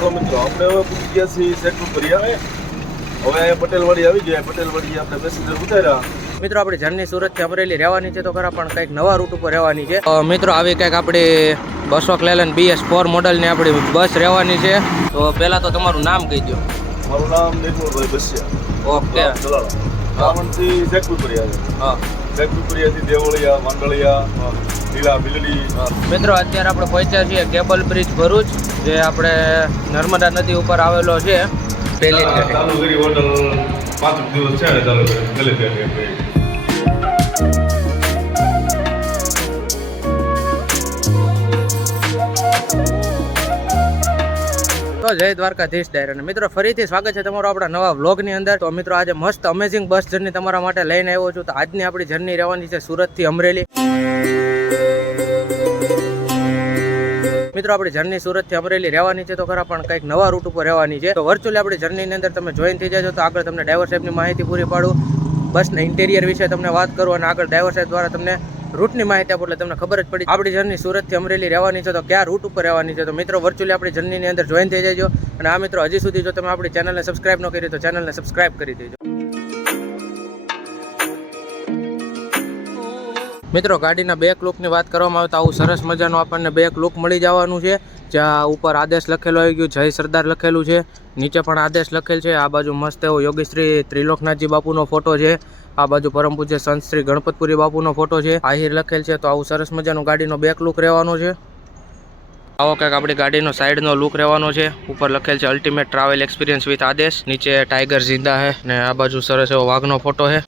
ચલો મિત્રો આપણે હવે પૂછી ગયા છીએ સેક્ટર ભર્યા હવે અહીંયા પટેલવાડી આવી ગયા. પટેલવાડી આપણે પેસેન્જર ઉતાર્યા. મિત્રો આપણી જર્ની સુરતથી અમરેલી રહેવાની છે તો ખરા પણ કંઈક નવા રૂટ ઉપર રહેવાની છે. મિત્રો આવી કંઈક આપણી અશોક લેલેન્ડ BS4 મોડલની આપણી બસ રહેવાની છે. તો પહેલાં તો તમારું નામ કહી દો. મારું નામ નિર્મળભાઈ બસિયા. ઓકે. રાવણથી સેક્ટર ભર્યા છે. હા. સેક્ટર ભર્યાથી દેવળિયા, માંડળિયા, લીલા બિલડી. મિત્રો અત્યારે આપણે પહોંચ્યા છીએ કેબલ બ્રિજ ભરૂચ, જે આપણે નર્મદા નદી ઉપર આવેલો છે. પહેલી ચાલુ કરી હોટલ 5 દિવસ છે ને ચાલુ કરી ગલે ફેરી. તો જય દ્વારકાધીશ ડાયર. અને મિત્રો ફરીથી સ્વાગત છે તમારું આપણા નવા વ્લોગની અંદર. તો મિત્રો આજે મસ્ત અમેઝિંગ બસ જર્ની તમારા માટે લઈને આવ્યો છું. તો આજની આપણી જર્ની રહેવાની છે સુરતથી અમરેલી. મિત્રો આપણી જર્ની સુરતથી અમરેલી રહેવાની છે તો ખરા પણ કંઈક નવા રૂટ ઉપર રહેવાની છે. તો વર્ચ્યુઅલી આપણી જર્નીની અંદર તમે જોઈન થઈ જાજો તો આગળ તમને ડ્રાઈવર સાહેબની માહિતી પૂરી પાડું, બસના ઇન્ટેરિયર વિશે તમને વાત કરું અને આગળ ડ્રાઈવર સાહેબ દ્વારા તમને રૂટની માહિતી આપો એટલે તમને ખબર જ પડી આપણી જર્ની સુરતથી અમરેલી રહેવાની છે તો કયા રૂટ ઉપર રહેવાની છે. તો મિત્રો વર્ચ્યુઅલી આપણી જર્નીની અંદર જોઈન થઈ જાજો. અને આ મિત્રો હજી સુધી જો તમે આપણી ચેનલને સબસ્ક્રાઇબ ન કરી તો ચેનલને સબસ્ક્રાઇબ કરી દેજો. મિત્રો ગાડીના બેક લુકની વાત કરવામાં આવે તો આવું સરસ મજાનું આપણને બેક લુક મળી જવાનું છે. જ્યાં ઉપર આદેશ લખેલો આવી ગયું, જય સરદાર લખેલું છે, નીચે પણ આદેશ લખેલ છે. આ બાજુ મસ્ત એવો યોગીશ્રી ત્રિલોકનાથજી બાપુનો ફોટો છે. આ બાજુ પરમ પૂજ્ય સંત શ્રી ગણપતપુરી બાપુનો ફોટો છે. આહિર લખેલ છે. તો આવું સરસ મજાનું ગાડીનો બેક લુક રહેવાનો છે. આવો કંઈક આપણી ગાડીનો સાઈડનો લુક રહેવાનો છે. ઉપર લખેલ છે અલ્ટિમેટ ટ્રાવેલ એક્સપિરિયન્સ વિથ આદેશ. નીચે ટાઈગર ઝિંદા છે ને આ બાજુ સરસ એવો વાઘનો ફોટો છે.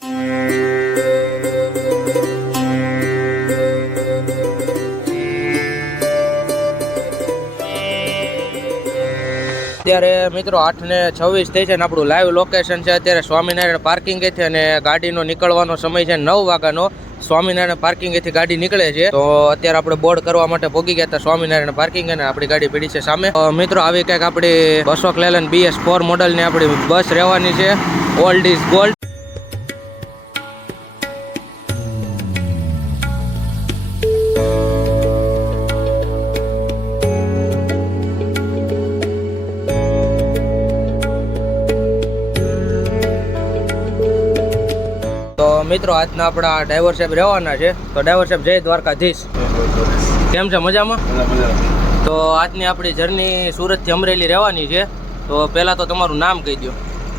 અત્યારે મિત્રો 8:26 થઈ છે ને આપણું લાઈવ લોકેશન છે અત્યારે સ્વામિનારાયણ પાર્કિંગેથી. અને ગાડીનો નીકળવાનો સમય છે 9 વાગ્યાનો. સ્વામિનારાયણ પાર્કિંગેથી ગાડી નીકળે છે. તો અત્યારે આપણે બોર્ડ કરવા માટે પહોંચી ગયા હતા સ્વામિનારાયણ પાર્કિંગ અને આપણી ગાડી પડી છે સામે. મિત્રો આવી કંઈક આપણી અશોક લેલેન્ડ BS4 મોડલની આપણી બસ રહેવાની છે. Old is gold. મિત્રો આજના આપણા ડ્રાઈવર સાહેબ રહેવાના છે. તો ડ્રાઈવર સાહેબ જય દ્વારકાધીશ. કેમ છે? મજામાં? તો આજની આપણી જર્ની સુરતથી અમરેલી રહેવાની છે. તો પહેલાં તો તમારું નામ કહી દો.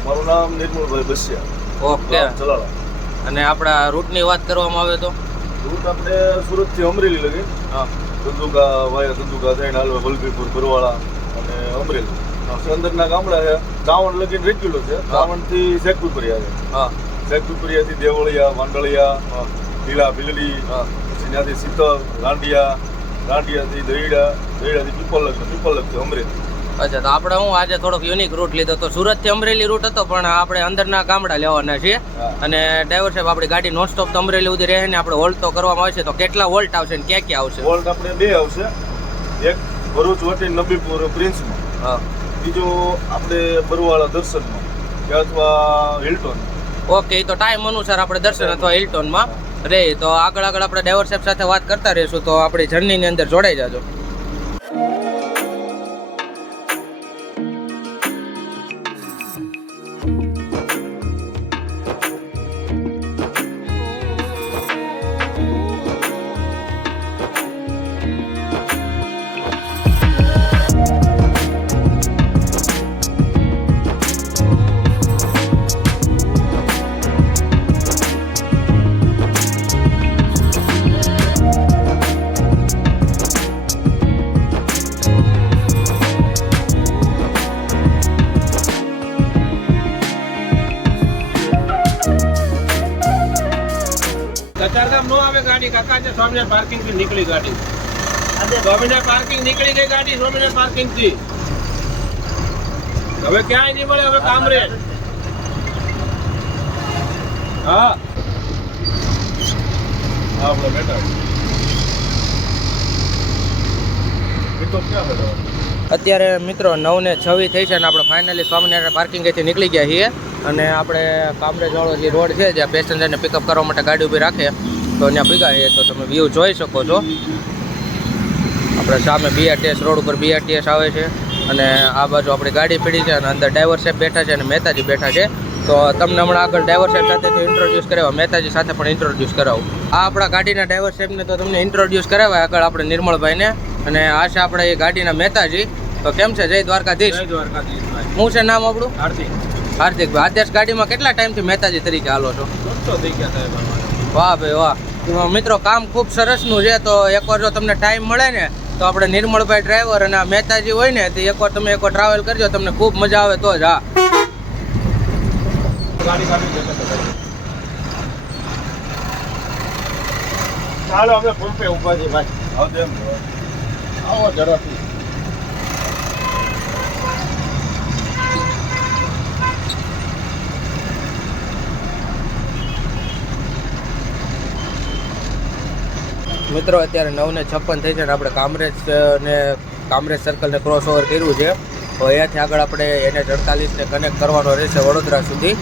મારું નામ નિર્મળભાઈ બસિયા. ઓકે. અને આપણા રૂટની વાત કરવામાં આવે તો રૂટ આપણે સુરતથી અમરેલી લગી. હા. ધંધુકા વાયા ધંધુકા થઈને હાલવા વલભીપુર, બરવાળા અને અમરેલી અંદરના ગામડા છે. દાવણ લગીને રેગ્યુલર છે. દાવણથી સેક્ટર ભર્યા છે. હા. સેક્ટુપુરિયાથી દેવળિયા, માંડળિયા, લીલા બિલડી, પછી ત્યાંથી શીતળ, રાંડિયાથી દહીડાથી પીપલક અમરેલી. અચ્છા. તો આપણે હું આજે થોડોક યુનિક રૂટ લીધો તો સુરતથી અમરેલી રૂટ હતો પણ આપણે અંદરના ગામડા લેવાના છે. અને ડ્રાઈવર સાહેબ આપણી ગાડી નોન સ્ટોપ અમરેલી સુધી રહે ને આપણે હોલ્ટ તો કરવામાં આવશે. તો કેટલા વોલ્ટ આવશે ને ક્યાં ક્યાં આવશે? વોલ્ટ આપણે 2 આવશે. એક ભરૂચ વટી નબીપુર પ્રિન્સમાં. હા. બીજો આપણે બરવાળા દર્શનમાં અથવા હિલ્ટોન. ઓકે. તો ટાઈમ અનુસાર આપણે દર્શન અથવા હિલ્ટોનમાં રહે. તો આગળ આપણે ડ્રાઈવર સાહેબ સાથે વાત કરતા રહીશું. તો આપણી જર્નીની અંદર જોડાઈ જાજો. કતારગામ નો આવે ગાડી કાકા છે. સ્વામિનારાયણ પાર્કિંગ થી નીકળી ગાડી. સ્વામિનારાયણ પાર્કિંગ નીકળી ગઈ ગાડી સ્વામિનારાયણ પાર્કિંગ થી. હવે ક્યાંય નહીં મળે. હવે કામરે. હા આપણે બેઠા. અત્યારે મિત્રો 9:26 થઈ છે અને આપણે ફાઇનલી સ્વામિનારાયણ પાર્કિંગેથી નીકળી ગયા છીએ. અને આપણે કામરેજવાળો જે રોડ છે જ્યાં પેસેન્જરને પિકઅપ કરવા માટે ગાડી ઊભી રાખે તો ત્યાં ભેગા છે. તો તમે વ્યૂ જોઈ શકો છો. આપણે સામે BRTS રોડ ઉપર BRTS આવે છે. અને આ બાજુ આપણી ગાડી પડી છે અને અંદર ડ્રાઈવર સાહેબ બેઠા છે અને મહેતાજી બેઠા છે. તો તમને હમણાં આગળ ડ્રાઈવર સાહેબ સાથે ઇન્ટ્રોડ્યુસ કરાવવા, મહેતાજી સાથે પણ ઇન્ટ્રોડ્યુસ કરાવું. આ આપણા ગાડીના ડ્રાઈવર સાહેબને તો તમને ઇન્ટ્રોડ્યુસ કરાવ્યા આગળ આપણે નિર્મળભાઈને, અને આ છે આપણે એ ગાડીના મહેતાજી. તો કેમ છે? જય દ્વારકાધીશ. જય દ્વારકાધીશ ભાઈ. શું છે નામ આપણું? હાર્દિક. હાર્દિકભાઈ. આદેશ ગાડીમાં કેટલા ટાઈમથી મહેતાજી તરીકે હાલો છો? દોઢસો થઈ ગયા સાહેબ અમારે. વાહ ભાઈ વાહ. તો મિત્રો કામ ખૂબ સરસનું છે. તો એકવાર જો તમને ટાઈમ મળે ને તો આપણે નિર્મળભાઈ ડ્રાઈવર અને આ મહેતાજી હોય ને તો એકવાર ટ્રાવેલ કરજો, તમને ખૂબ મજા આવે. તો જ હા ગાડી કાઢી જશે તો ભાઈ. ચાલો આપણે ફોન પે ઉભા છે ભાઈ. આવજો એમ. આવો ઝડપથી. મિત્રો અત્યારે 9:56 થઈ છે ને આપણે કામરેજ સર્કલને ક્રોસ ઓવર કર્યું છે. તો અહીંયાથી આગળ આપણે NH48ને કનેક્ટ કરવાનો રહેશે વડોદરા સુધી.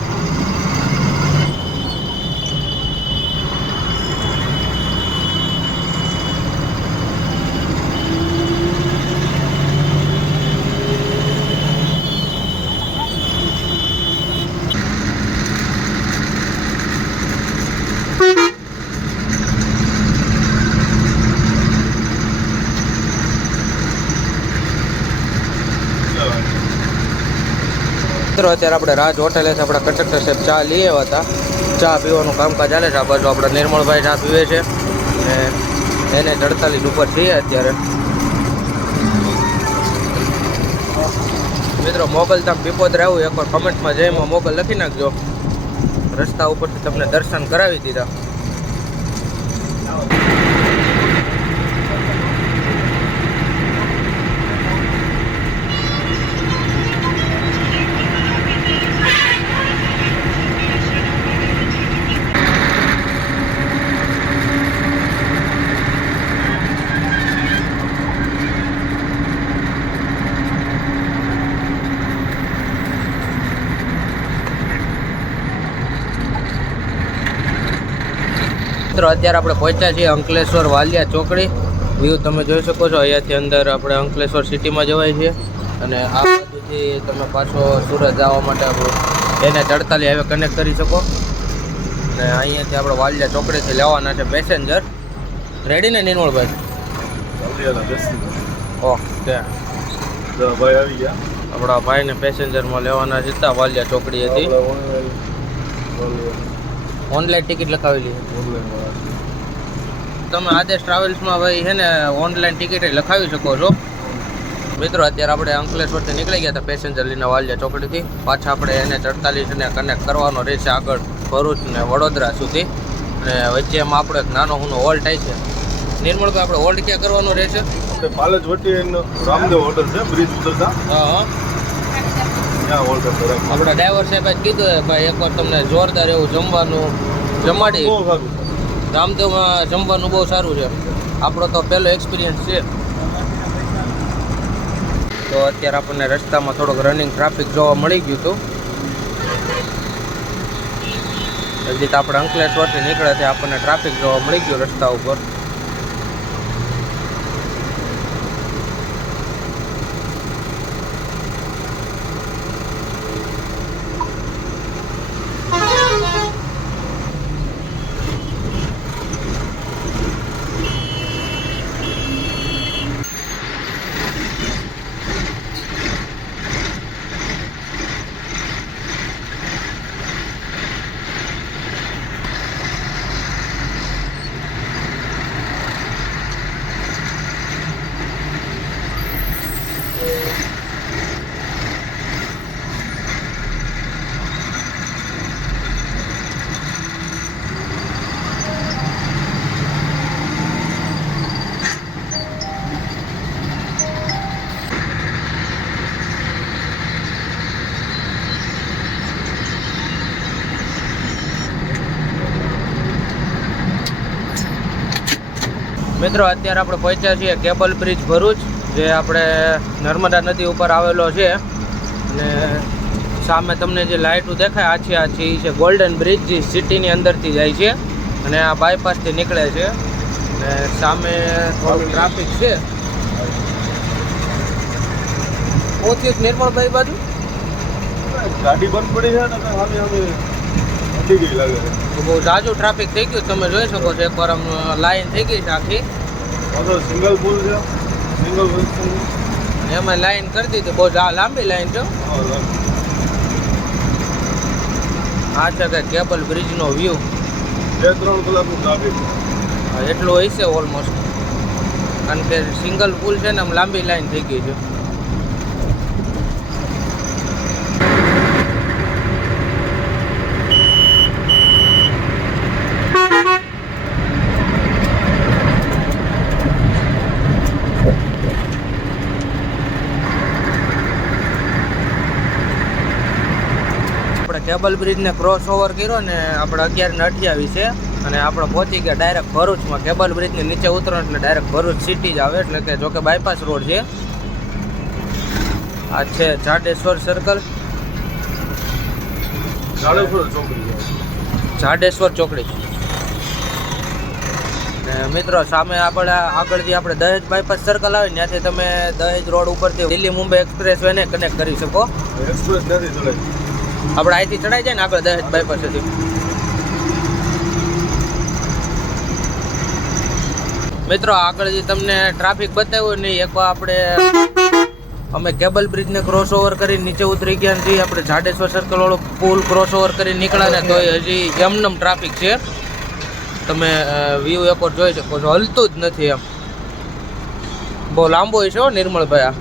મિત્રો અત્યારે આપણે રાજ હોટેલે આપણા કંડક્ટર સાહેબ ચા લઈ આવ્યા હતા. ચા પીવાનું કામકાજ ચાલે છે. આ બાજુ આપણા નિર્મળભાઈ ચા પીવે છે અને NH48 ઉપર છીએ અત્યારે. મિત્રો મોગલધામ પીપોદરા આવું એકવાર કમેન્ટમાં જયમાં મોગલ લખી નાખજો. રસ્તા ઉપરથી તમને દર્શન કરાવી દીધા. મિત્રો અત્યારે આપણે પહોંચ્યા છીએ અંકલેશ્વર વાલિયા ચોકડી. વ્યૂ તમે જોઈ શકો છો. અહીંયાથી અંદર આપણે અંકલેશ્વર સિટીમાં જવાય છે અને આ બાજુથી તમે પાછો સુરત જવા માટે આપણું NH48 હવે કનેક્ટ કરી શકો. અને અહીંયાથી આપણે વાલિયા ચોકડીથી લેવાના છે પેસેન્જર. રેડી ને નિર્મળભાઈ? ઓકે ભાઈ આવી ગયા. આપણા ભાઈને પેસેન્જરમાં લેવાના હતા. વાલિયા ચોકડી હતી. ઓનલાઈન ટિકિટ લખાવેલી તમે આદેશ ટ્રાવેલ્સમાં ભાઈ છે ને ઓનલાઈન ટિકિટ લખાવી શકો છો. મિત્રો અત્યારે આપણે અંકલેશ્વરથી નીકળી ગયા હતા પેસેન્જર લઈને વાલિયા ચોકડીથી. પાછા આપણે NH48ને કનેક્ટ કરવાનો રહેશે આગળ ભરૂચ ને વડોદરા સુધી. અને વચ્ચે એમાં આપણો એક નાનો હુનો હોલ્ટ થાય છે. નિર્મળભાઈ આપણે હોલ્ટ ક્યાં કરવાનો રહેશે? આપણે પાલજ વટી રામદેવ હોટલ છે, બ્રિજ ઉતરતા હા ત્યાં હોલ્ટ કરે. આપણા ડ્રાઈવર સાહેબે કીધું ભાઈ એકવાર તમને જોરદાર એવું જમવાનું જમાડી. બહુ સારું છે. રામદેવમાં જમવાનું બહુ સારું છે. આપણો તો પહેલો એક્સપિરિયન્સ છે. તો અત્યારે આપણને રસ્તામાં થોડોક રનિંગ ટ્રાફિક જોવા મળી ગયું હતું. હજી તો આપણે અંકલેશ્વરથી નીકળે છે આપણને ટ્રાફિક જોવા મળી ગયું રસ્તા ઉપર. મિત્રો અત્યારે આપણે પહોંચ્યા છીએ કેબલ બ્રિજ ભરૂચ, જે આપણે નર્મદા નદી ઉપર આવેલો છે. અને સામે તમને જે લાઇટો દેખાય આછી છે ગોલ્ડન બ્રિજ, જે સિટીની અંદરથી જાય છે અને આ બાયપાસથી નીકળે છે. અને સામે થોડું ટ્રાફિક છે. ઓછી નિર્મળભાઈ બાજુ ગાડી બંધ પડી છે ને સામે સામે અટી ગઈ લાગે છે. તો બહુ જાજુ ટ્રાફિક થઈ ગયું તમે જોઈ શકો છો. એકવાર આમ લાઈન થઈ ગઈ છે આખી. પાછળ સિંગલ પુલ છે, સિંગલ પુલ. એમાં લાઈન કરી દીધી, બહુ લાંબી લાઈન છે. આ છે કે કેબલ બ્રિજનો વ્યૂ. 2-3 કલાકનું ટ્રાફિક. એટલું હોય છે ઓલમોસ્ટ, કારણ કે સિંગલ પુલ છે ને આમ લાંબી લાઈન થઈ ગઈ છે. કેબલ બ્રિજને ક્રોસ ઓવર કર્યો ને આપણે 11:28 છે અને આપણે પહોંચી ગયા ડાયરેક્ટ ભરૂચમાં. કેબલ બ્રિજની નીચે ઉતરો એટલે ડાયરેક્ટ ભરૂચ સિટી જ આવે, એટલે કે જોકે બાયપાસ રોડ છે. આ છે જાડેશ્વર સર્કલ, જાડેશ્વર ચોકડી. ને મિત્રો સામે આગળથી આપણે દહેજ બાયપાસ સર્કલ આવે ત્યાંથી તમે દહેજ રોડ ઉપરથી દિલ્હી મુંબઈ એક્સપ્રેસ વેને કનેક્ટ કરી શકો. એક્સપ્રેસ નથી ચડાય, આપણે અહીંથી ચડાઈ જાય ને આગળ દહેજ બાયપાસેથી. મિત્રો આગળ જે તમને ટ્રાફિક બતાવ્યું નહીં, એકવાર અમે કેબલ બ્રિજને ક્રોસ ઓવર કરીને નીચે ઉતરી ગયા નથી. આપણે જાડેશ્વર સર્કલ વાળો પુલ ક્રોસ ઓવર કરીને નીકળ્યા ને તો હજી એમનેમ ટ્રાફિક છે. તમે વ્યૂ એકવાર જોઈ શકો છો, હલતું જ નથી. એમ બહુ લાંબો છે હો નિર્મળભાઈ,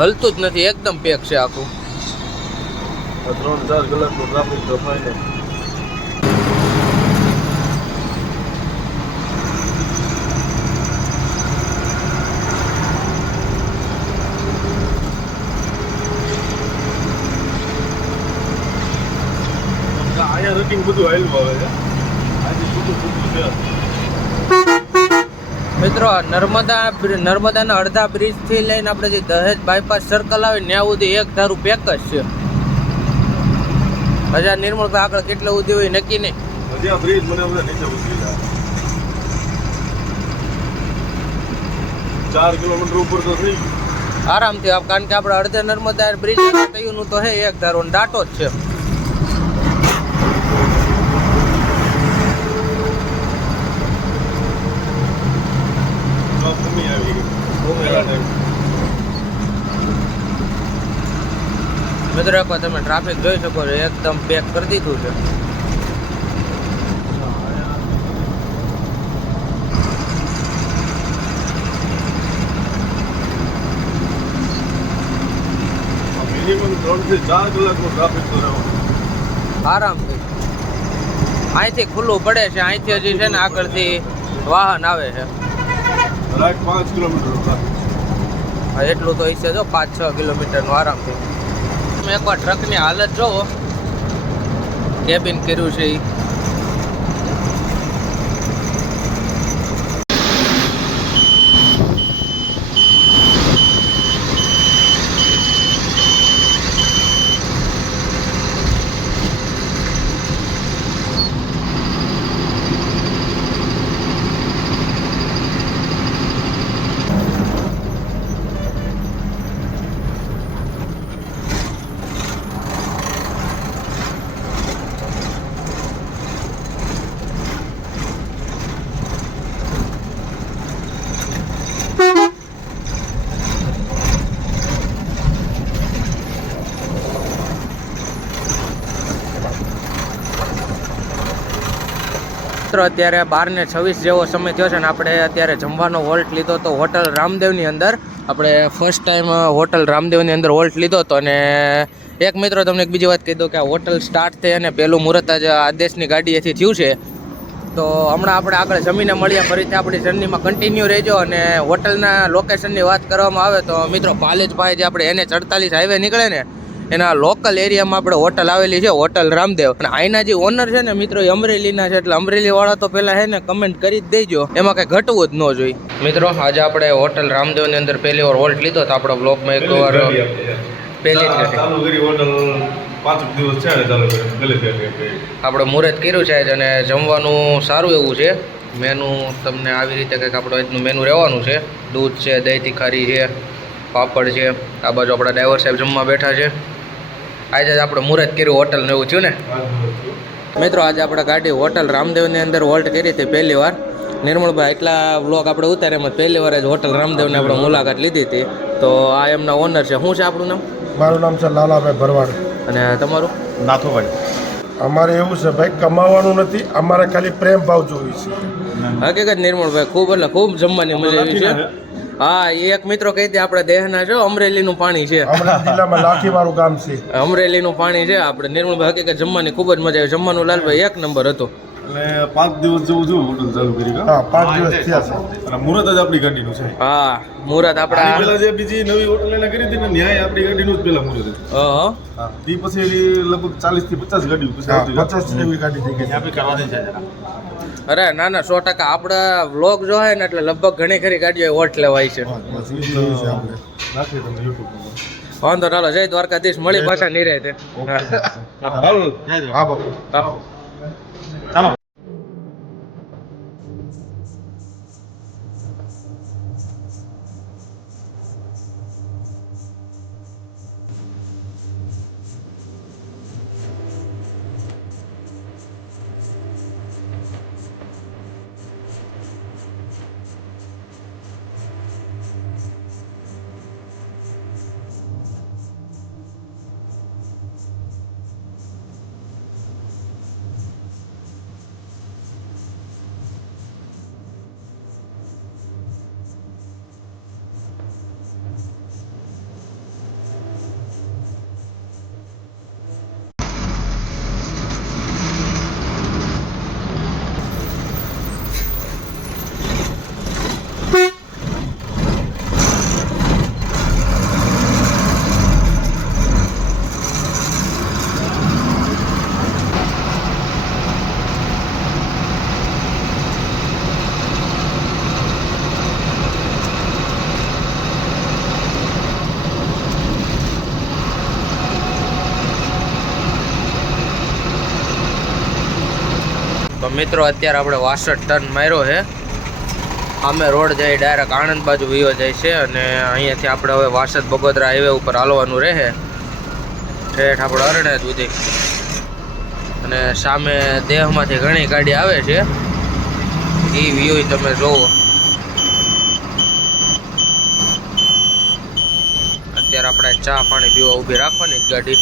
હલતું જ નથી, એકદમ પેક છે આખું. 3-4 કલાકનું ટ્રાફિક તો ફાઇનલ. અહીંયા રનિંગ બધું આવેલું આવે છે, આજે છૂટું છે. મિત્રો નર્મદાના અડધા બ્રિજથી લઈને આપણે જે દહેજ બાયપાસ સર્કલ આવે ત્યાં સુધી એક ધારું પેક જ છે. હજાર નિર્મળભાઈ આગળ કેટલું ઉધી હોય નક્કી નહીં. હજી આ બ્રિજ મને આપણે નીચે ઉતરી જાય 4 કિલોમીટર ઉપર તો થઈ ગયું આરામથી, કારણ કે આપણે અડધે નર્મદા બ્રિજ થયું તો હે એક ધારો ડાટો જ છે. ભૂમિ આવી ગઈ, ભૂમિલા ટાઈમ. મિત્રો એકવાર તમે ટ્રાફિક જોઈ શકો છો, એકદમ પેક કરી દીધું છે. મિનિમમ 3 થી 4 કલાકનું ટ્રાફિક તો રહેવાનું આરામથી. અહીંથી ખુલ્લું પડે છે, અહીંથી હજી છે ને આગળથી વાહન આવે છે. રાઈટ 5 કિલોમીટરનું ટ્રાફિક. એટલું તો હશે જો 5-6 કિલોમીટરનું આરામથી. તમે એકવાર ટ્રકની હાલત જોવો, કેબિન કર્યું છે એ. મિત્રો અત્યારે 12:26 જેવો સમય થયો છે ને આપણે અત્યારે જમવાનો હોલ્ટ લીધો તો હોટલ રામદેવની અંદર. આપણે ફર્સ્ટ ટાઈમ હોટલ રામદેવની અંદર હોલ્ટ લીધો હતો. અને એક મિત્રો તમને એક બીજી વાત કહી દઉં કે આ હોટલ સ્ટાર્ટ થઈ અને પહેલું મુહૂર્ત જ આદેશની ગાડીએથી થયું છે. તો હમણાં આપણે આગળ જમીને મળીએ, ફરીથી આપણી જર્નીમાં કન્ટિન્યુ રહેજો. અને હોટલના લોકેશનની વાત કરવામાં આવે તો મિત્રો પાલેજભાઈ જે આપણે NH48 હાઈવે નીકળે ને એના લોકલ એરિયામાં આપણે હોટલ આવેલી છે, હોટલ રામદેવ. અને અહીંના જે ઓનર છે ને મિત્રો એ અમરેલીના છે, એટલે અમરેલી વાળા તો પહેલા છે ને કમેન્ટ કરી જ દેજો, એમાં કઈ ઘટવું જ ન જોઈએ. મિત્રો આજે આપણે હોટલ રામદેવની અંદર પહેલી વાર હોલ્ટ લીધો તો આપણો બ્લોગમાં એક વાર પહેલી જ ચાલુ કરી હોટલ 5 દિવસ છે ને ચાલુ કરી પહેલી આપણે મુહૂર્ત કર્યું છે અને જમવાનું સારું એવું છે. મેનુ તમને આવી રીતે કંઈક આપણું આજનું મેનુ રહેવાનું છે. દૂધ છે, દહીં તીખારી છે, પાપડ છે. આ બાજુ આપણા ડ્રાઈવર સાહેબ જમવા બેઠા છે. આજે જ આપણે મુહૂર્ત કર્યું હોટલ ને એવું થયું ને મિત્રો. આજે આપણે ગાડી હોટલ રામદેવની અંદર હોલ્ટ કરી હતી પહેલી વાર. નિર્મળભાઈ એટલા વ્લોગ આપણે ઉતારે એમાં પહેલી વાર જ હોટલ રામદેવની આપણે મુલાકાત લીધી હતી. તો આ એમના ઓનર છે. શું છે આપણું નામ? મારું નામ છે લાલાભાઈ ભરવાડ. અને તમારું? નાથોભાઈ. અમારે એવું છે ભાઈ, કમાવાનું નથી, અમારે ખાલી પ્રેમ ભાવ જોવી છે. હકીકત નિર્મળભાઈ ખૂબ એટલે ખૂબ જમવાની મજા આવી છે. હા, એ એક મિત્રો કહી દે આપણે દેહના છો અમરેલીનું પાણી છે. અમરેલી જિલ્લામાં લાઠીવાળું ગામ છે. અમરેલીનું પાણી છે. આપણે નિર્મળભાઈ હકીકત જમવાની ખૂબ જ મજા આવી. જમવાનું લાલભાઈ એક નંબર હતું. એટલે 5 દિવસ જેવું જોયું હોટલ ચાલુ કરી. હા, 5 દિવસ થયા છે. અને મુહૂર્ત જ આપણી ગાડીનું છે. હા, મુહૂર્ત આપણા પેલા જે બીજી નવી હોટલ એને કરી હતી ને ન્યાય આપણી ગાડીનું જ પેલા મુહૂર્ત હતું. હા. ઈ પછી લગભગ 40 થી 50 ગાડીઓ પછી આવતી 50 જેવી ગાડી થઈ ગઈ. અરે ના ના 100% આપણા વ્લોગ જો હોય ને એટલે લગભગ ઘણી ખરી ગાડીઓ વોટ લેવાય છે. બસ ઈ જ લેવી છે આપણે. નાખીએ તમે YouTube વાંધો ચાલો, જય દ્વારકાધીશ. મળી પાછા નિરાંતે. હાલ હા બાપુ. હા. તો મિત્રો અત્યારે આપણે 62 ટન માર્યો છે. અમે રોડ જાય ડાયરેક્ટ આણંદ બાજુ વયો જાય છે અને અહીંયાથી આપણે હવે વાસદ બગોદરા હાઈવે ઉપર હાલવાનું રહે ઠેઠ આપણે અરણે સુધી. અને સામે દેહમાંથી ઘણી ગાડી આવે છે. એ વ્યૂ તમે જોવો. અત્યારે આપણે ચા પાણી પીવા ઊભી રાખવાની જ ગાડી.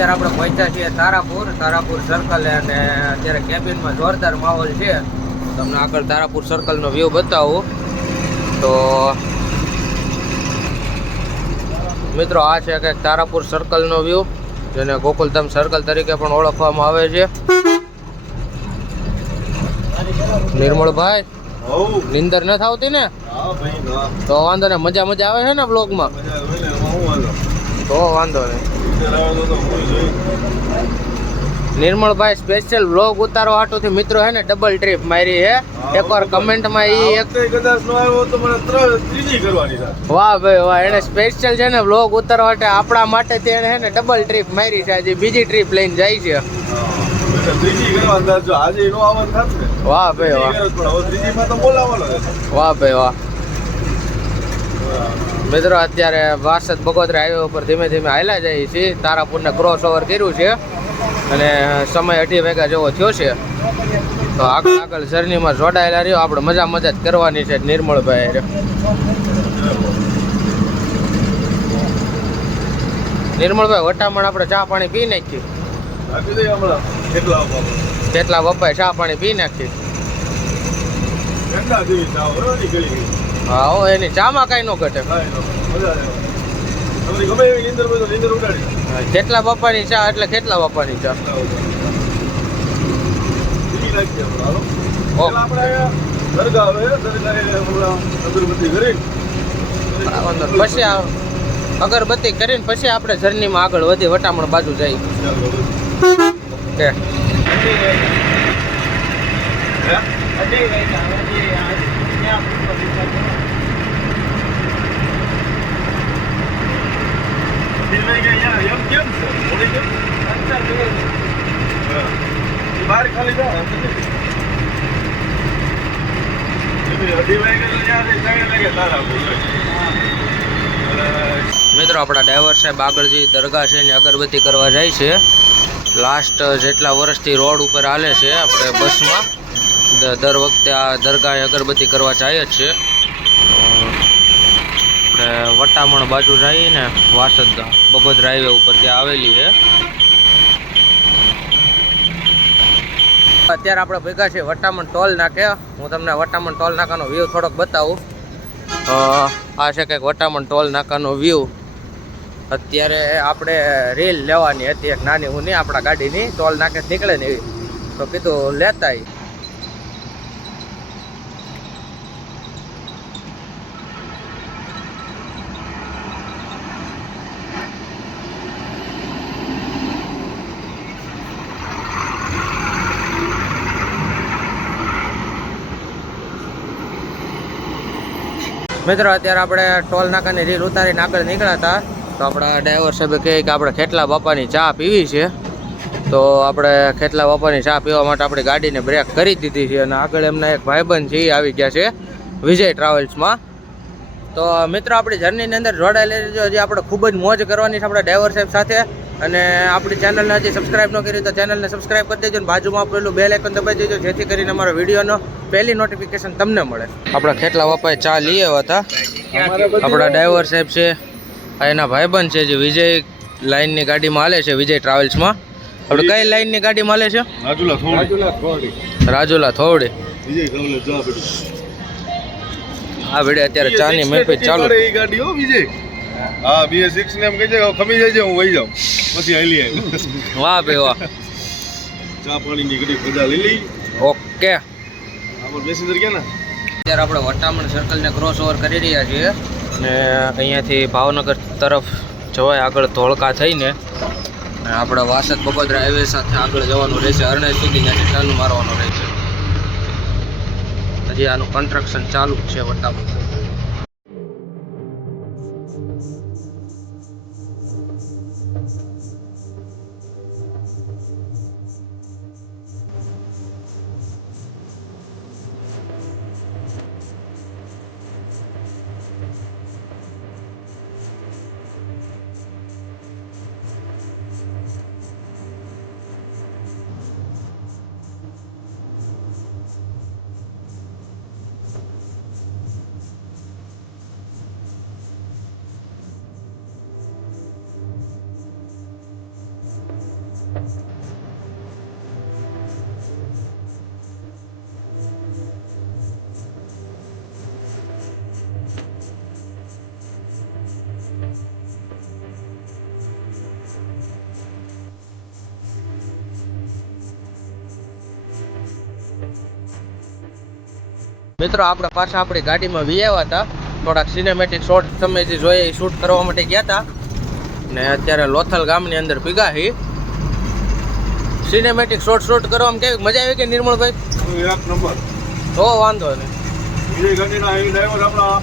અત્યારે આપણે પહોંચ્યા છીએ તારાપુર સર્કલ અને અત્યારે કેબિનમાં જોરદાર માહોલ છે. તમને આગળ તારાપુર સર્કલનો વ્યૂ બતાવું તો મિત્રો આ છે કે તારાપુર સર્કલનો વ્યૂ, જેને ગોકુલધામ સર્કલ તરીકે પણ ઓળખવામાં આવે છે. નિર્મળભાઈ નિંદર નથી આવતી ને? તો વાંધો ને, મજા આવે છે ને બ્લોગમાં? તો વાંધો નહીં. નિર્મળભાઈ સ્પેશિયલ વ્લોગ ઉતારવા હાટુથી મિત્રો હે ને ડબલ ટ્રીપ મારી હે એકવાર કમેન્ટમાં ઈ એક કદાચ નો આવ્યો તો મને ત્રીજી કરવાની થાય. વાહ ભાઈ વાહ, એને સ્પેશિયલ છે ને વ્લોગ ઉતારવા માટે આપણા માટે તેને હે ને ડબલ ટ્રીપ મારી છે. આજે બીજી ટ્રીપ લઈને જાય છે. ત્રીજી કરવાની થાય. જો આજે નો આવવાનું થાત ને વાહ ભાઈ વાહ, પણ હવે ત્રીજીમાં તો બોલાવવાનો છે. વાહ ભાઈ વાહ. મિત્રો અત્યારે વાસદ બગોદરા હાઈવે ઉપર ધીમે ધીમે હાલ્યા જઈએ છીએ. તારાપુરને ક્રોસ ઓવર કર્યું છે અને સમય 8 વાગ્યા જેવો થયો છે. તો આગળ જર્નીમાં જોડાયેલા રહ્યો. આપણે મજા જ કરવાની છે નિર્મળભાઈ. નિર્મળભાઈ વટામણ આપણે ચા પાણી પી નાખીએ. આપી દઈએ હમણાં કેટલા કેટલા પપ્પાએ ચા પાણી પી નાખીએ. કેટલા જેવી ચા હોય ને ગળી ગઈ. હા હો, એની ચામાં કાંઈ ન ઘટે. કાંઈ નો મજા આવે. તમને ગમે એવી નીંદર હોય તો નીંદર ઉડાડી. કેટલા પપ્પાની ચા એટલે કેટલા પપ્પાની ચા. બીજી નાખીએ આપણે હાલો. ઓ. પેલા આપણે અહીંયા દરગાહ આવે દરગાહે હમણાં અગરબત્તી કરી પછી અગરબત્તી કરીને પછી આપણે જર્નીમાં આગળ વધી વટામણ બાજુ જઈએ. ઓકે. બહાર ખાલી જાય મિત્રો આપણા ડ્રાઈવર સાહેબ આગળ જે દરગાહ છે એની અગરબત્તી કરવા જાય છે. લાસ્ટ જેટલા વર્ષથી રોડ ઉપર હાલે છે આપણે બસમાં દર વખતે આ દરગાહે અગરબત્તી કરવા જાય જ છે. આપણે વટામણ બાજુ જઈએ ને વાસદ બગોદરા હાઈવે ઉપર ત્યાં આવેલી છે. અત્યારે આપણે ભેગા છે વટામણ ટોલ નાકે. હું તમને વટામણ ટોલ નાકાનો વ્યૂ થોડોક બતાવું. આ છે કંઈક વટામણ ટોલ નાકાનો વ્યૂ. અત્યારે આપણે રીલ લેવાની હતી એક નાની હું નહીં આપણા ગાડીની ટોલ નાકે નીકળે ને એવી, તો કીધું લેતા આવી. મિત્રો અત્યારે આપણે ટોલ નાકાની રીલ ઉતારીને આગળ નીકળ્યા હતા. તો આપણા ડ્રાઈવર સાહેબે કહે કે આપણે ખેટલા બાપાની ચા પીવી છે. તો આપણે ખેટલા બાપાની ચા પીવા માટે આપણી ગાડીને બ્રેક કરી દીધી છે. અને આગળ એમના એક ભાઈબંધ છે એ આવી ગયા છે વિજય ટ્રાવેલ્સમાં. તો મિત્રો આપણી જર્નીની અંદર જોડાયેલી રહેજો. હજી આપણે ખૂબ જ મોજ કરવાની છે આપણા ડ્રાઈવર સાહેબ સાથે. અને આપણી ચેનલને હજી સબસ્ક્રાઈબ ન કરી તો ચેનલને સબસ્ક્રાઈબ કરી દેજો. અને બાજુમાં આપેલું બેલ આઇકન દબાવી દેજો જેથી કરીને અમારા વિડીયોનો પહેલી નોટિફિકેશન તમને મળે. આપણા ખેટલા બાપાએ ચા લઈ આવ્યા હતા. આપણા ડ્રાઈવર સાહેબ છે આ એના ભાઈબંધ છે જે વિજય લાઇનની ગાડીમાં હાલે છે વિજય ટ્રાવેલ્સમાં. આપણે કઈ લાઇનની ગાડીમાં હાલે છે? રાજુલા થોવડી. આ વિડીયો અત્યારે ચાની મહેફિલ ચાલુ. એ ગાડી હો વિજય. હા BS6 ને એમ કહી દે ખમી જાય હું વહી જાઉં પછી હાલી આવી. વાહ ભાઈ વાહ. ચા પાણીની ઘડી મજા લઈ લઈ. ઓકે. આપણે પેસેન્જર ગયા ને અત્યારે આપણે વટામણ સર્કલને ક્રોસ ઓવર કરી રહ્યા છીએ અને અહીંયાથી ભાવનગર તરફ જવાય આગળ ધોળકા થઈને આપણે વાસદ બગોદરા હાઈવે સાથે આગળ જવાનું રહેશે. અરણેજ સુધી ત્યાંથી ટર્ન મારવાનો રહેશે. હજી આનું કન્સ્ટ્રક્શન ચાલુ જ છે વટામણ. મિત્રો આપણે પાછા આપણી ગાડીમાં વી આવ્યા હતા. થોડાક સિનેમેટિક શોટ તમે જે જોઈએ એ શૂટ કરવા માટે ગયા હતા ને અત્યારે લોથલ ગામની અંદર ભીગા હી. સિનેમેટિક શોર્ટ કરવામાં કેવી મજા આવી કે નિર્મળભાઈ? એક નંબર. તો વાંધો નહીં. વિજય ગાંધીના અહીં ડ્રાઈવર આપણા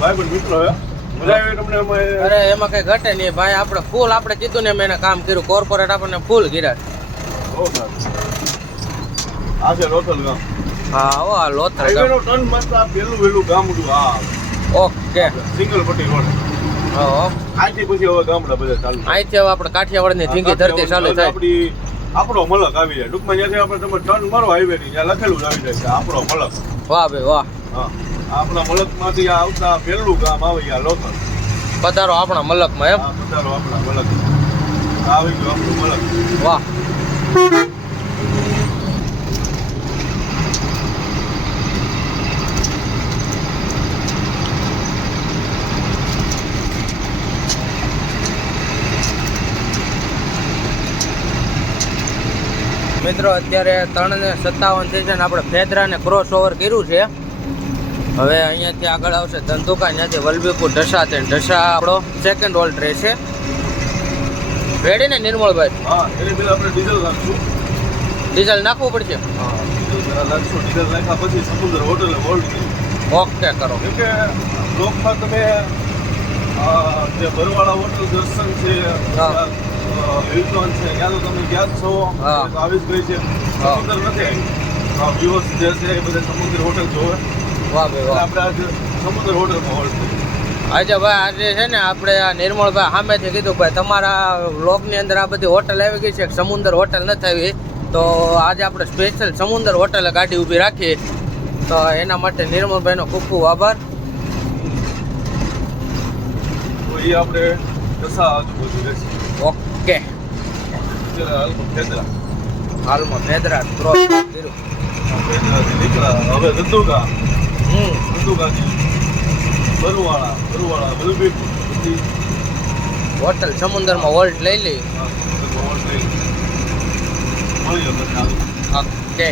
ભાઈબંધ મિત્ર છે. મજા આવી તમને અમે. અરે એમાં કઈ ઘટે નહીં ભાઈ, આપણે ફૂલ આપણે કીધું ને મેં એને કામ કર્યું, કોર્પોરેટ આપણને ફૂલ ગિરાટ. બહુ સારું. આ છે લોથલ ગામ. હા હો આ લોથલ હાઈવેનો ગામ. ટર્ન માત્ર આ પહેલું ગામડું આ ઓકે. સિંગલ પટ્ટી રોડ. હા આથી પછી હવે ગામડા બધા ચાલુ. અહીંથી હવે આપણે કાઠિયાવાડની ધીંગી ધરતી ચાલુ થાય. આપણો મલક આવી જાય ટૂંકમાં. જ્યાંથી આપણે તમે ટર્ન મારો હાઈવે ની ત્યાં લખેલું જ આવી જાય કે આપણો મલક. વાહ ભાઈ વાહ. હા, આપણા મલકમાંથી આવતા પહેલું ગામ આવી આ લોથલ. પધારો આપણા મલકમાં એમ. આ પધારો આપણા મલક. આવી ગયું આપણું મલક. વાહ. મિત્રો અત્યારે 3:57 થઈ છે ને આપણે ફેદરાને ક્રોસ ઓવર કર્યું છે. હવે અહીંયાથી આગળ આવશે ધંધુકા, ત્યાંથી વલભીપુર, ઢસા છે. ઢસા આપણો સેકન્ડ હોલ્ટ રહેશે. રેડી ને નિર્મળભાઈ? હા, એની પહેલા આપણે ડીઝલ નાખશું. ડીઝલ નાખવું પડશે? હા, ડીઝલ પહેલા નાખશું. ડીઝલ નાખ્યા પછી સમુદ્ર હોટલે હોલ્ડ કરીશું. ઓકે કરો. કેમ કે બ્લોકમાં તમે જે બરવાળા હોટલ દર્શન છે, હા. હિલટોન છે, ત્યાં તો તમે ગયા જ છો. હા. તો આવી જ ગઈ છે. હા. સમુદ્ર નથી આવી. વ્યુઅર્સ જે છે એ બધા સમુદ્ર હોટલ જોવે. વાહ ભાઈ એટલે વાહ. આપણે આજે સમુદ્ર હોટલમાં હોલ્ડ કરીશું. આજે ભાઈ આજે છે ને આપણે આ નિર્મળભાઈ સામેથી કીધું ભાઈ તમારા વ્લોગની અંદર આ બધી હોટલ આવી ગઈ છે, સમુદ્ર હોટલ નથી આવી, તો આજે આપણે સ્પેશિયલ સમુદ્ર હોટલે ગાડી ઊભી રાખીએ. તો એના માટે નિર્મળભાઈનો ખૂબ ખૂબ આભાર. તો એ આપણે દશા આજુબાજુ રહેશે. ઓકે. અત્યારે હાલમાં ખેતરા. હાલમાં ફેદરા ક્રોસ કર્યું. ખેતરાથી નીકળ્યા. હવે ધંધુકા. હમ. ધંધુકાથી બરુવાળા વલભીપુર પછી હોટલ સમુદ્રમાં હોલ્ટ લઈ લઈ. હોલ્ડ લઈ મળીએ તમને આગળ. ઓકે.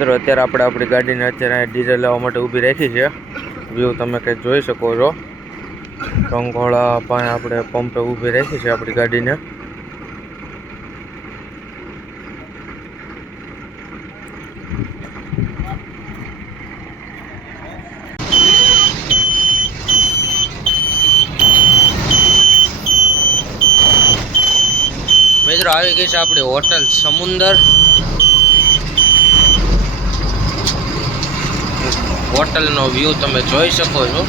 મિત્રો અત્યારે આપણે આપણી ગાડીને અત્યારે ડીઝલ લેવા માટે ઊભી રાખી છે. વ્યૂ તમે કંઈક જોઈ શકો છો. રંગોળા પાસે આપણે પંપે ઊભી રાખી છે આપણી ગાડીને. મિત્રો આવી ગઈ છે આપણી હોટલ સમુંદર. હોટલનો વ્યૂ તમે જોઈ શકો છો.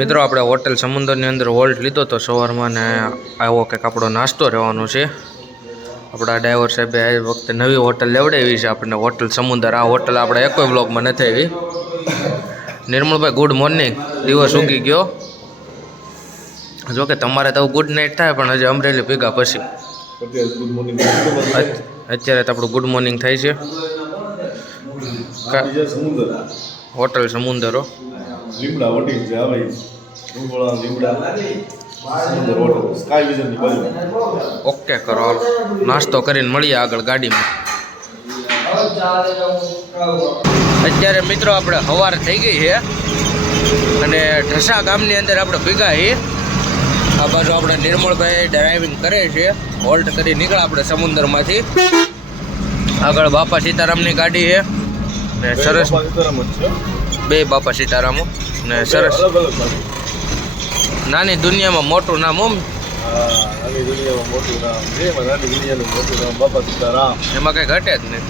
મિત્રો આપણે હોટલ સમુંદરની અંદર હોલ્ટ લીધો તો સવારમાં, ને આવો કંઈક આપણો નાસ્તો રહેવાનો છે. આપણા ડ્રાઈવર સાહેબે આ વખતે નવી હોટલ લેવડાવી છે આપણને, હોટલ સમુંદર. આ હોટલ આપણે એકોય બ્લોગમાં નથી આવી. નિર્મળભાઈ ગુડ મોર્નિંગ. દિવસ ઉગી ગયો. જોકે તમારે તો ગુડ નાઇટ થાય, પણ હજી અમરેલી ભેગા પછી ગુડ મોર્નિંગ. અત્યારે તો આપણું ગુડ મોર્નિંગ થાય છે. સમુદ્ર હોટલ સમુંદરો. લીમડા વટી છે આવે ડુંગળા લીમડા સમુદ્ર હોટલ સ્કાય વિઝનની બાજુ. ઓકે કરો, હાલો નાસ્તો કરીને મળીએ આગળ ગાડીમાં. અત્યારે મિત્રો આપણે સવાર થઈ ગઈ છે અને ઢસા ગામની અંદર આપણે ભેગા છીએ. આ બાજુ આપણે નિર્મળભાઈ ડ્રાઇવિંગ કરે છે. હોલ્ટ કરી નીકળ્યા આપણે સમુદ્રમાંથી. આગળ બાપા સીતારામની ગાડી છે ને સરસ. બે બાપા સીતારામો ને સરસ. અલગ અલગ બાજુ. નાની દુનિયામાં મોટું નામ. નાની દુનિયામાં મોટું નામ. એમાં નાની દુનિયાનું મોટું નામ બાપા સીતારામ. એમાં કઈ ઘટે જ નહીં.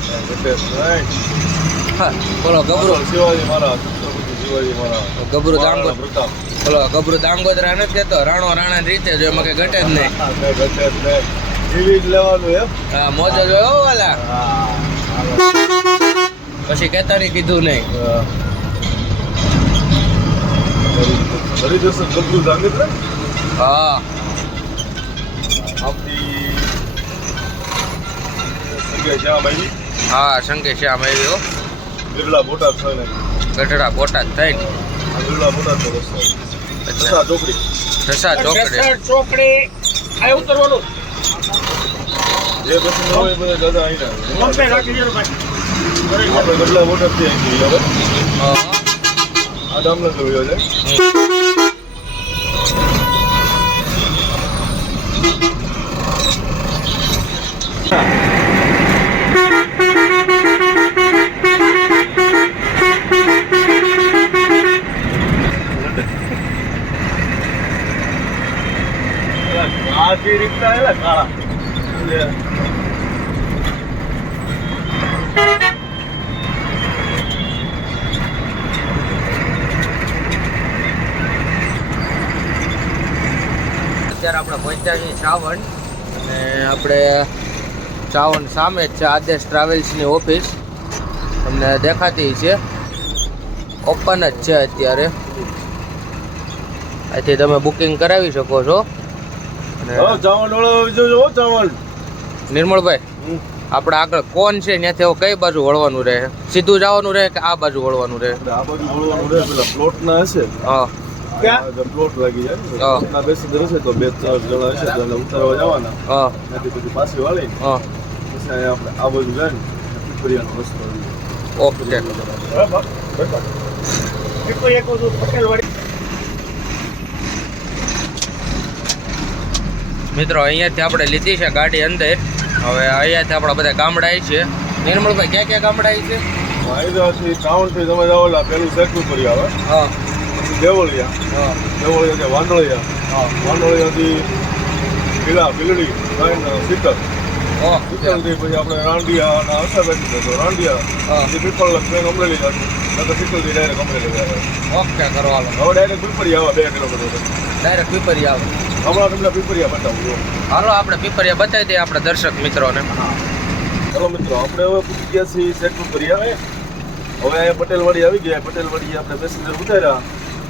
હા બોલો ગબરું. શિવાજી મહારાજ, છત્રપતિ શિવાજી મહારાજ, ગબરું મહારાણા દાંગો. પ્રતાપ. બોલો ગબરું દાંગોદરા નથી કહેતો, રાણો રાણા રીતે જો એમાં કઈ ઘટે જ નહીં. કઈ ઘટે જ નહીં. જીવી જ લેવાનું એમ. હા મોજ જ હોય હો વાલા. હા. પછી કેતારી કીધું નહીં. હરિદર્શન બધું ધાંગધ્રા હા આપણી સંખ્યા શ્યામ આવી હા સંગે શ્યામ આવ્યો. બિરલા બોટાદ છે ને ગઢડા બોટાદ થઈને આ બિરલા બોટાદ નો રસ્તો અચ્છા ચોકડી ઢસા ચોકડે. ચોકડી આ ઉતરવાનું જે પછી ન હોય બધા દાદા અહીં પંપે રાખી દેજો ભાઈ. આપણે બિરલા બોટાદ થી અહીં હવે હા આ દામલા જોયો છે આ જે રીતના એલા કાળા અત્યારે આપણે પહોંચ્યા છીએ ચાવણ અને આપણે ચાવણ સામે જ છે આદેશ ટ્રાવેલ્સની ઓફિસ. તમને દેખાતી છે ઓપન જ છે અત્યારે. અહીંથી તમે બુકિંગ કરાવી શકો છો. અને ચાવણ વાળા જોજો ચાવણ નિર્મળભાઈ આપણે આગળ કોણ છે ત્યાંથી હવે કઈ બાજુ વળવાનું રહે? સીધું જવાનું રહે કે આ બાજુ વળવાનું રહે? આ બાજુ બોલવાનું રહે પેલા પ્લોટ ના હશે હા પ્લોટ લાગી જાય હા. ના બેસી હશે તો 2-4 જણા હશે તો એને ઉતારવા જવાના હા ત્યાંથી પછી પાછી વાળી હા પછી અહીંયા આપણે આ બાજુ જાય ને પીપળિયાનો રસ્તો આવી ઓકે. મિત્રો અહીંયાથી આપણે લીધી છે ગાડી અંદર. હવે અહીંયાથી આપણા બધા ગામડા આવી છે. નિર્મળભાઈ ક્યાં ક્યાં ગામડા આવી છે? વાયદાથી ચાવણથી તમે જાઓ એટલે પેલું સેકું કરી આવે હા પછી દેવળિયા હા દેવળિયાથી વાંદળિયા હા વાંદળિયાથી ભીલડી શીતલ ઓકે શીતલથી પછી આપણે રાંડિયા અને આશાબેન તો રાંડિયા હા પછી પીપળ ટ્રેન અમરેલી જશે નકર શીતલથી ડાયરેક્ટ અમરેલી જાય ઓકે કરવાનો. હવે ડાયરેક્ટ પીપળી આવે 2 કિલોમીટર ડાયરેક્ટ પીપરિયા આવે. હમણાં તમને પીપળિયા બતાવું જો હાલો આપણે પીપરિયા બતાવી દઈએ આપણા દર્શક મિત્રોને. ચલો મિત્રો આપણે હવે પૂછી ગયા છીએ સેક્ટર કરી આવે હવે અહીંયા પટેલવાડી આવી ગયા પટેલવાડી આપણે પેસેન્જર ઉતાર્યા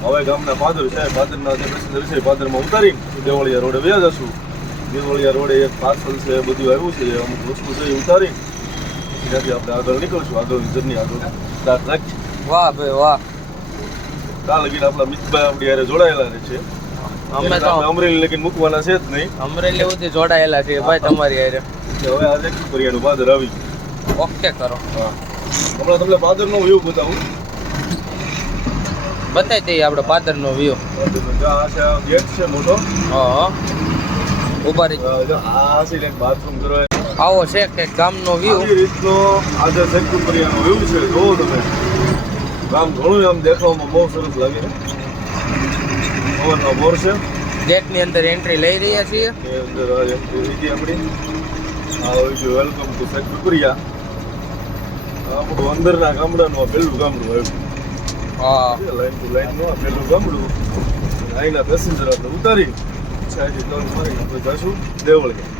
હવે ગામના પાદર છે પાદરના જે પેસેન્જર છે પાદરમાં ઉતારી દેવળિયા રોડે વ્યા જશું દેવળિયા રોડે એક પાર્સલ છે બધું આવ્યું છે અમુક વસ્તુ છે એ ઉતારી પછી ત્યાંથી આપણે આગળ નીકળશું આગળની જર્ની આગળ સ્ટાર્ટ રાખી વાહ ભાઈ વાહ. કાલ લગીને આપણા મિતભાઈ આપણી હારે જોડાયેલા રહે છે અમે તો આપણે અમરેલી લગીને મૂકવાના છે જ નહીં અમરેલી સુધી જોડાયેલા છે ભાઈ તમારી હારે. હવે આજે શું કરીએ પાદર આવી ઓકે કરો હા હમણાં તમને પાદરનો વ્યૂ બતાવું બતાવી દઈએ આપણે પાદરનો વ્યૂ. આ છે ગેટ છે મોટો હા ઉભા રહી આ છે બાથરૂમ કરવા આવો છે કે ગામનો વ્યૂ. આવી રીતનો આજે સેક્ટુરિયાનો વ્યૂ છે જોવો તમે ગામ ઘણું આમ દેખાવામાં બહુ સરસ લાગે છે પવનનો બોર છે ગેટની અંદર એન્ટ્રી લઈ રહ્યા છીએ. એ અંદર આ એન્ટ્રી લીધી આપણી આ હોય છે વેલકમ ટુ સેક્ટુરિયા આપણું અંદરના ગામડાનું આ પહેલું ગામડું આવ્યું હા લાઈન ટુ લાઈનનું આ પહેલું ગામડું અહીંના પેસેન્જર આપણે ઉતારી સાઈડથી ટર્ન મારી આપણે જઈશું દેવળિયા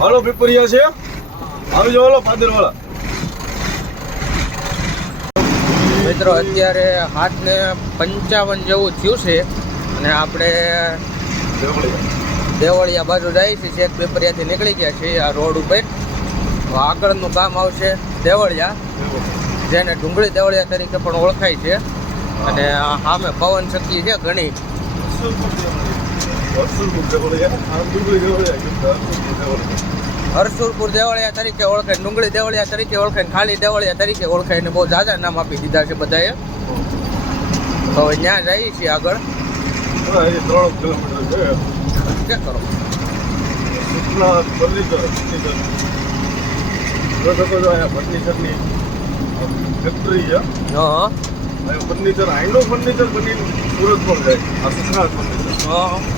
હાલો પીપરિયા છે આવી જાઓ હાલો પાદરવાળા મિત્રો અત્યારે 7:55 જેવું થયું છે અને આપણે દેવળિયા દેવળિયા બાજુ જઈએ છીએ. શેખ પીપરિયાથી નીકળી ગયા છીએ આ રોડ ઉપર. તો આગળનું ગામ આવશે દેવળિયા જેને ડુંગળી દેવળિયા તરીકે પણ ઓળખાય છે. અને આ સામે પવન શક્તિ છે ઘણી. હરસુરપુર દેવળિયા તરીકે ઓળખાય, ડુંગળી દેવળિયા તરીકે ઓળખાય, ખાલી દેવળિયા તરીકે ઓળખાય ને બહુ જાજા નામ આપી દીધા છે બધાએ. તો હવે ત્યાં જઈએ છીએ આગળ. 3 કિલોમીટર છે શું કરો ફર્નિચરની ફેક્ટરી છે હા ફર્નિચર અહીંનું ફર્નિચર બની સુરત પણ જાય આ સસનાથ ફર્નિચર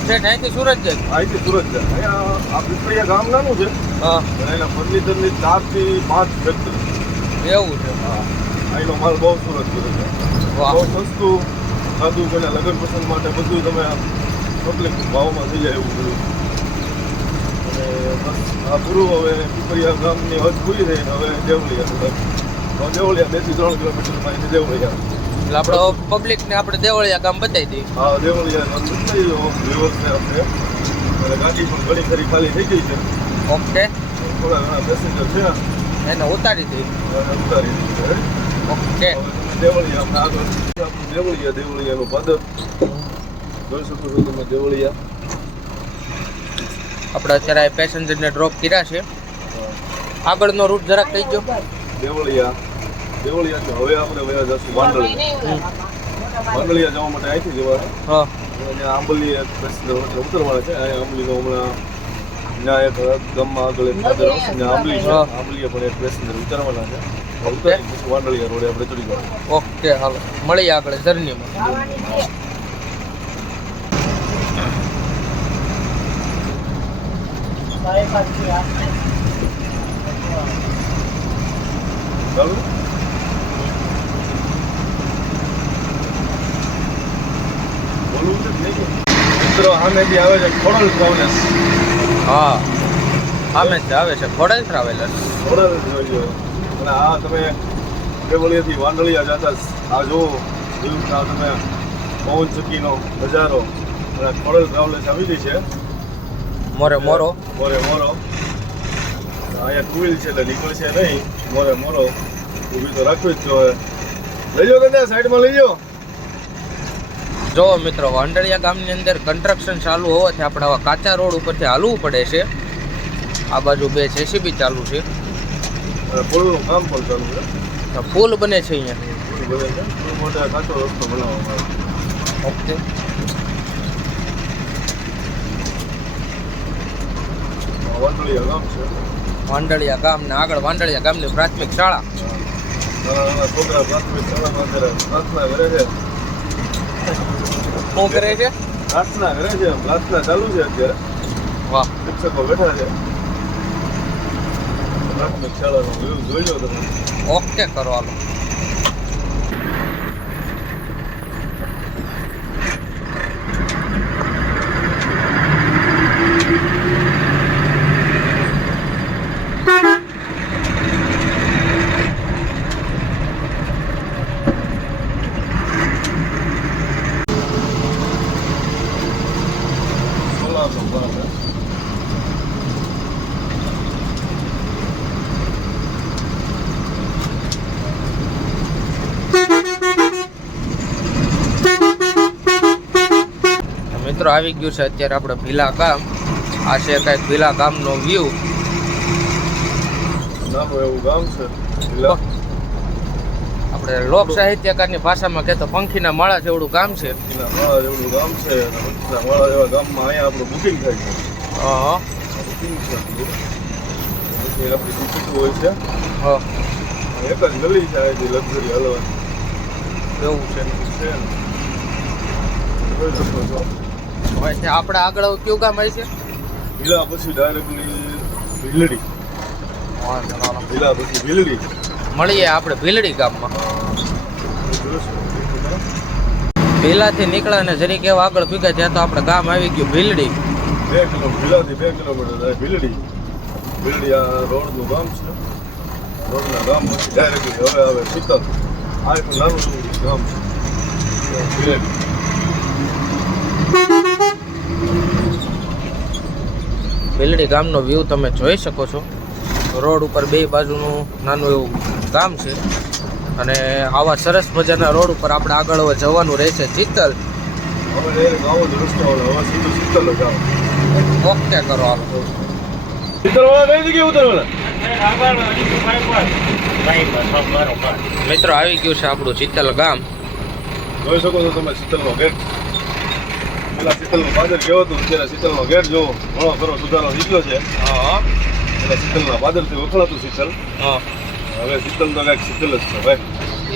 છે અહીંથી સુરત જાય. અહીંથી સુરત જાય અહીંયા આ પીપળિયા ગામ નાનું છે હા પણ એના ફર્નિચરની 4 થી 5 ફેક્ટરી એવું છે. હા અહીંનો માલ બહુ સુરત કરે છે વાહ બહુ સસ્તું સાદું કોઈને લગ્ન પસંદ માટે બધું તમે પબ્લિક ભાવમાં થઈ જાય એવું બધું અને બસ આ પૂરું હવે પીપળિયા ગામની હદ પૂરી થઈ હવે દેવળિયા દેવળિયા 2 થી 3 કિલોમીટરમાં અહીંથી દેવળિયા. એટલે આપણે પબ્લિકને આપણે દેવળિયા ગામ બતાવી દઈએ. હા દેવળિયા ગામ બતાવી દો વ્યવસ્થા આપણે. અને ગાડી પણ ઘણી ખરી ખાલી થઈ ગઈ છે. ઓકે, થોડા ઘણા પેસેન્જર છે એને ઉતારી દઈએ. અને ઉતારી દીધી. ઓકે, દેવળિયા આપણે આગળ દેવળિયાનું પાદર જોઈ શકો છો તમે. દેવળિયા આપણે અત્યારે પેસેન્જરને ડ્રોપ કર્યા છે. આગળનો રૂટ જરાક કહી દો. દેવળિયા હવે આપણે વયા જશું વાંદળિયા જવા માટે અહીંથી જવાનું. હા, અને આંબલી પેસેન્જર ઉતરવાના છે. અહીંયા આંબલીનો હમણાં ત્યાં એક ગામમાં આગળ એક પાદર આવશે ને આંબલી છે. આંબલીએ પણ એક પેસેન્જર ઉતરવાના છે. ઉતરી પછી વાંદળિયા રોડે આપણે ચડી જવાનું. ઓકે, હાલો મળીએ આગળ જર્નીમાં. ચાલુ બોલવું છે કે નહીં? મિત્રો સામેથી આવે છે ખોડલ ટ્રાવેલર્સ. હા, આમે જ આવે છે ખોડલ ટ્રાવેલર્સ. ખોડલ જોઈ લો. અને આ તમે દેવળિયાથી વાંદળિયા જતા આ જુઓ આ તમે પવન ચક્કીનો નજારો. અને ખોડલ ટ્રાવેલર્સ આવી ગઈ છે મોરે મોરો. મોરે મોરો. અહીંયા ટુ વ્હીલ છે એટલે નીકળશે નહીં. મોરે મોરો ઊભી તો રાખવી જ જોઈએ. લઈ જાઓ કદાચ સાઈડમાં લઈ જાઓ. જો મિત્રો, વાંદળિયા ગામની અંદર કન્સ્ટ્રક્શન ચાલુ હોવાથી આપણે આવા કાચા રોડ ઉપરથી હાલવું પડે છે. આ બાજુ 2 JCB ચાલુ છે. અને પુલનું કામ પણ ચાલુ છે. તો પુલ બને છે અહીંયા. પુલ બને છે. પુલ માટે આ કાચો રસ્તો બનાવવામાં આવે. ઓકે, વાંદળિયા ગામ છે. વાંદળિયા ગામ ને આગળ વાંદળિયા ગામની પ્રાથમિક શાળા. નાના નાના છોકરા પ્રાથમિક શાળામાં અત્યારે પ્રાર્થના કરે છે. શું કરે છે? પ્રાર્થના કરે છે. પ્રાર્થના ચાલુ છે અત્યારે. વાહ, શિક્ષકો બેઠા છે. પ્રાથમિક શાળાનો વ્યૂ જોઈ લો તમે. ઓકે, કરો હાલો. સોલારનો ભાગ છે. મિત્રો આવી ગયું છે અત્યારે આપણે ભીલા ગામ. આ છે કંઈક ભીલા ગામનો વ્યૂ. નાનું એવું ગામ છે. જિલ્લા આપણે લોક સાહિત્યકારની ભાષામાં કહેતો પંખીના માળા જેવડું ગામ છે. એના માળા જેવડું ગામ છે. અને વચના માળા જેવા ગામમાં અહીંયા આપણું બુકિંગ થાય છે. હા, બુકિંગ છે આપણું. પછી આપણી ટિકિટ હોય છે. હા, એક જ ગલી છે અહીંથી લક્ઝરી હલવાની એવું છે. છે ને. જોઈ શકો છો. હવે છે આપણે આગળ કયું ગામ આવી છે? ભીલા પછી ડાયરેક્ટલી ભીલડી. ભીલા પછી ભીલડી. મળીએ આપણે ભીલડી ગામમાં. ભીલાથી નીકળ્યા અને જરીક એવા આગળ ભીગા ત્યાં તો આપણે ગામ આવી ગયું ભીલડી. 2 કિલોમીટર ભીલાથી 2 કિલોમીટર થાય ભીલડી. ભીલડી આ રોડનું ગામ છે. રોડના ગામમાંથી ડાયરેક્ટલી હવે આવે શીતલ. આ એક નાનું એવું ગામ છે ભીલડી. ભીલડી ગામનો વ્યૂ તમે જોઈ શકો છો. રોડ ઉપર 2 બાજુનું નાનું એવું ગામ છે. અને આવા સરસ મજાના રોડ ઉપર આપણે આગળ હવે જવાનું રહેશે ચિત્તલ. હવે ડાયરેક્ટ આવો જ રસ્તો આવે. હવે સીધું શીતલ જ આવે. ઓકે, કરો હાલો. શીતલવાળા કઈ જગ્યાએ ઉતરવાના? મિત્રો આવી ગયું છે આપણું ચિત્તલ ગામ. જોઈ શકો છો તમે શીતલનો ગેટ. પેલા શીતલનું પાદર કેવો હતું અત્યારે શીતલનો ગેટ જોવો. ઘણો ખરો સુધારો નીકળ્યો છે. હા, પેલા શીતલના પાદરથી વખણાતું શીતલ. હા, હવે શીતલ તો કાંઈક શીતલ જ છે ભાઈ.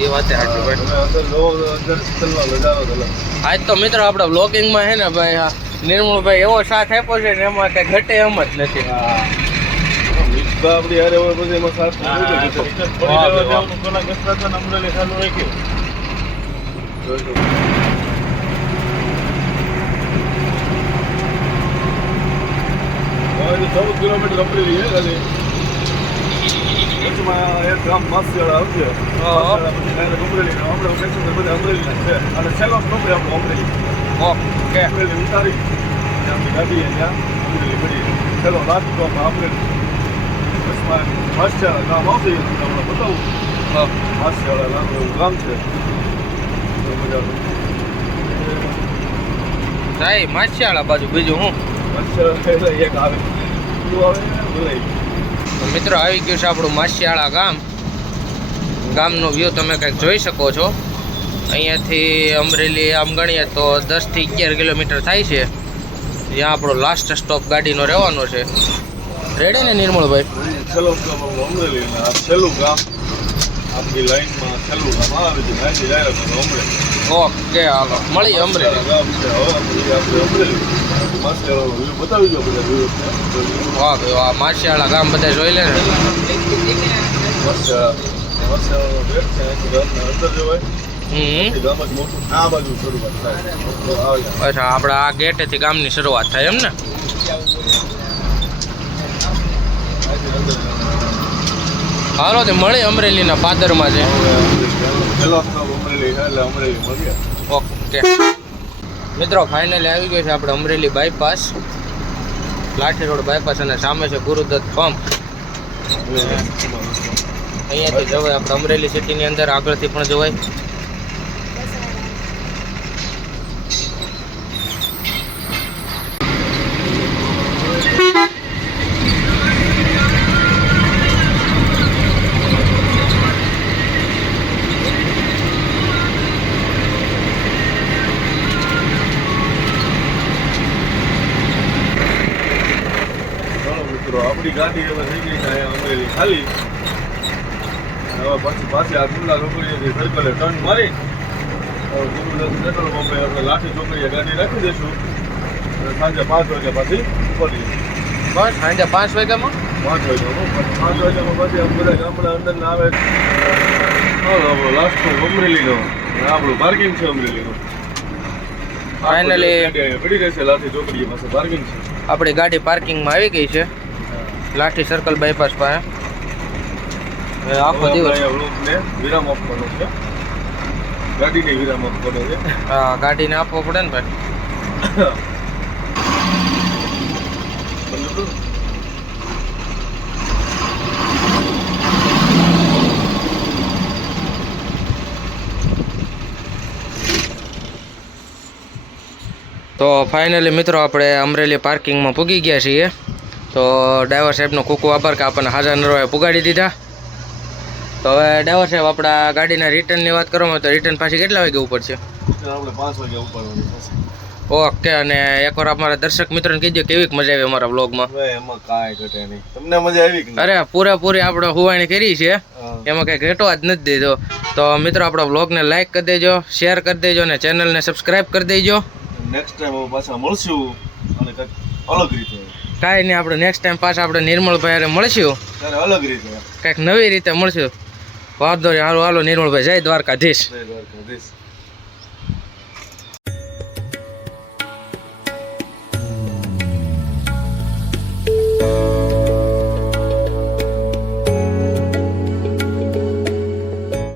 એ વાત સાચી ભાઈ. તમે અંદર જોવો તો અત્યારે શીતલનો નજારો જ અલગ. આજ તો મિત્રો આપણે બ્લોગિંગમાં છે ને ભાઈ આ નિર્મળભાઈ એવો સાથ આપ્યો છે ને એમાં કઈ ઘટે એમ જ નથી. મિક્સબા આપણી હારે હોય પછી એમાં સાથ જોઈ શકો. હવે 14 કિલોમીટર અમરેલી છે ખાલી. વચમાં એક ગામ માસિયાળા આવશે માસિયાળા પછી direct અમરેલી આપણે પેસેન્જર બધા અમરેલીના જ છે અને છેલ્લો સ્ટોપ આપણો અમરેલી ઓકે અમરેલી ઉતારી અને આપણી ગાડી ત્યાં અમરેલી પડી છેલ્લો લાસ્ટ સ્ટોપ અમરેલી વચમાં માસિયાળા ગામ આવશે એ તમને હમણાં બતાવું માસિયાળા નામનું એવું ગામ છે બહુ મજાનું જાય માછિયાળા બાજુ બીજું હું માસિયાળા એટલે એક આવે શું આવે બોલાય તો મિત્રો આવી ગયું છે આપણું માછિયાળા ગામ ગામનો વ્યૂ તમે કંઈક જોઈ શકો છો અહીંયાથી અમરેલી આમ ગણીએ તો 10 થી 11 કિલોમીટર થાય છે જ્યાં આપણો લાસ્ટ સ્ટોપ ગાડીનો રહેવાનો છે રેડી ને નિર્મળભાઈ છેલ્લો સ્ટોપ આપણું અમરેલી અને આ છેલ્લું ગામ આપણી લાઈનમાં છેલ્લું ગામ આવે છે અહીંથી ડાયરેક્ટ અમરેલી ઓકે હાલો મળી અમરેલી ગામ છે હવે આપણે અમરેલી માસિયાળાનો વ્યૂ બતાવી દો બધા વ્યૂ વાહ ભાઈ વાહ માછિયાળા ગામ બધા જોઈ લે ને માસિયાળાનો ગેટ છે અહીંથી ગામના અંદર જવાય અહીંથી ગામ જ મોટું આ બાજુ શરૂઆત થાય તો આવે અચ્છા આપણે આ ગેટેથી ગામની શરૂઆત થાય એમ ને અહીંથી અંદર હાલો તે મળી અમરેલીના પાદરમાં છે છેલ્લો સ્ટોપ અમરેલી છે એટલે અમરેલી મળ્યા ઓકે મિત્રો ફાઇનલી આવી ગયો છે આપણે અમરેલી બાયપાસ લાઠી રોડ બાયપાસ અને સામે છે ગુરુદત્ત પંપ અહીંયાથી જવાય આપણે અમરેલી સિટીની અંદર આગળથી પણ જવાય આપણી ગાડી હવે થઈ ગઈ છે અહીંયા અમરેલી ખાલી હવે પછી પાછી આ ગુંડા ચોકડીએથી સર્કલે ટર્ન મારી હવે ગુરુદત્ત પેટ્રોલ પંપે આપણે લાઠી ચોકડીએ ગાડી રાખી દઈશું અને સાંજે 5 વાગે પાછી ઉપડી બસ સાંજે 5 વાગ્યામાં 5 વાગ્યામાં પછી આમ બધા ગામડા અંદર ના આવે આપણો લાસ્ટ અમરેલીનો અને આપણું પાર્કિંગ છે અમરેલીનું ફાઇનલી પડી રહેશે લાઠી ચોકડીએ પાસે પાર્કિંગ છે આપણી ગાડી પાર્કિંગમાં આવી ગઈ છે લાઠી સર્કલ બાયપાસ પાસે આખો દિવસ અહીંયા વ્લોગને વિરામ આપવાનો છે ગાડીને વિરામ આપવાનો છે હા ગાડીને આપવો પડે ને ભાઈ તો ફાઇનલી મિત્રો આપણે અમરેલી પાર્કિંગમાં પૂગી ગયા છીએ તો ડ્રાઈવર સાહેબનો ખૂબ ખૂબ આભાર કે આપણને હાજર નરવાએ પુગાડી દીધા તો હવે ડ્રાઈવર સાહેબ આપણા ગાડીના રિટર્નની વાત કરવામાં તો રિટર્ન પાછી કેટલા વાગે ઉપર છે આપણે 5 વાગે ઉપાડવાની થશે ઓકે અને એકવાર અમારા દર્શક મિત્રોને કીધું કેવી મજા આવી અમારા વ્લોગમાં હવે એમાં કાંઈ ઘટે નહીં તમને મજા આવી કે અરે પૂરેપૂરી આપણે હુવાણી કરી છે એમાં કંઈ ઘટવા જ નથી દીધો તો મિત્રો આપણા વ્લોગને લાઈક કરી દેજો શેર કરી દેજો અને ચેનલને સબસ્ક્રાઈબ કરી દેજો નેક્સ્ટ ટાઈમ હવે પાછા મળશું અને કંઈક અલગ રીતે કાંઈ નહીં આપણે નેક્સ્ટ ટાઈમ પાછા આપણે નિર્મળભાઈ હારે મળશું ત્યારે અલગ રીતે કંઈક નવી રીતે મળશું વાંધો નહીં હાલો હાલો નિર્મળભાઈ જય દ્વારકાધીશ જય દ્વારકાધીશ